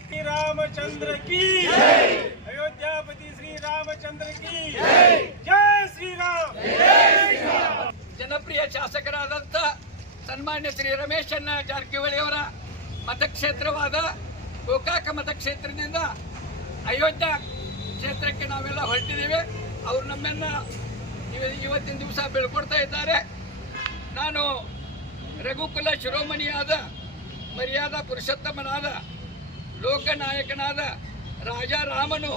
శ్రీరామచంద్ర కీ అయోధ్యాపతి శ్రీరామచంద్ర కీ జయ ಶ್ರೀರಾಮ್. ಜನಪ್ರಿಯ ಶಾಸಕರಾದಂಥ ಸನ್ಮಾನ್ಯ ಶ್ರೀ ರಮೇಶಣ್ಣ ಜಾರಕಿಹೊಳಿಯವರ ಮತಕ್ಷೇತ್ರವಾದ ಗೋಕಾಕ ಮತಕ್ಷೇತ್ರದಿಂದ ಅಯೋಧ್ಯ ಕ್ಷೇತ್ರಕ್ಕೆ ನಾವೆಲ್ಲ ಹೊರಟಿದ್ದೇವೆ. ಅವರು ನಮ್ಮನ್ನು ಇವತ್ತಿನ ದಿವಸ ಬೆಳ್ಕೊಡ್ತಾ ಇದ್ದಾರೆ. ನಾನು ರಘುಕುಲ ಶಿರೋಮಣಿಯಾದ ಮರ್ಯಾದಾ ಪುರುಷೋತ್ತಮನಾದ, ಲೋಕನಾಯಕನಾದ ರಾಜಾರಾಮನು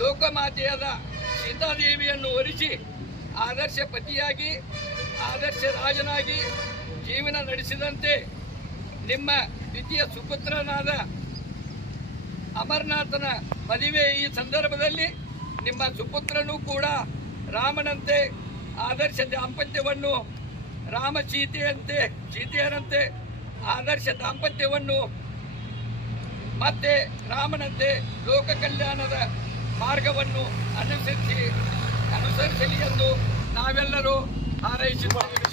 ಲೋಕಮಾತೆಯಾದ ಸೀತಾದೇವಿಯನ್ನು ಒಲಿಸಿ ಆದರ್ಶ ಪತಿಯಾಗಿ, ಆದರ್ಶ ರಾಜನಾಗಿ ಜೀವನ ನಡೆಸಿದಂತೆ ನಿಮ್ಮ ದ್ವಿತೀಯ ಸುಪುತ್ರನಾದ ಅಮರನಾಥನ ಮದುವೆ ಈ ಸಂದರ್ಭದಲ್ಲಿ ನಿಮ್ಮ ಸುಪುತ್ರನೂ ಕೂಡ ರಾಮನಂತೆ ಆದರ್ಶ ದಾಂಪತ್ಯವನ್ನು ರಾಮ ಸೀತೆಯಂತೆ ಸೀತೆಯರಂತೆ ಆದರ್ಶ ದಾಂಪತ್ಯವನ್ನು ಮತ್ತೆ ರಾಮನಂತೆ ಲೋಕ ಕಲ್ಯಾಣದ ಮಾರ್ಗವನ್ನು ಅನುಸರಿಸಿ ಅನುಸರಿಸಲಿ ಎಂದು ನಾವೆಲ್ಲರೂ ಹಾರೈಸುತ್ತೇವೆ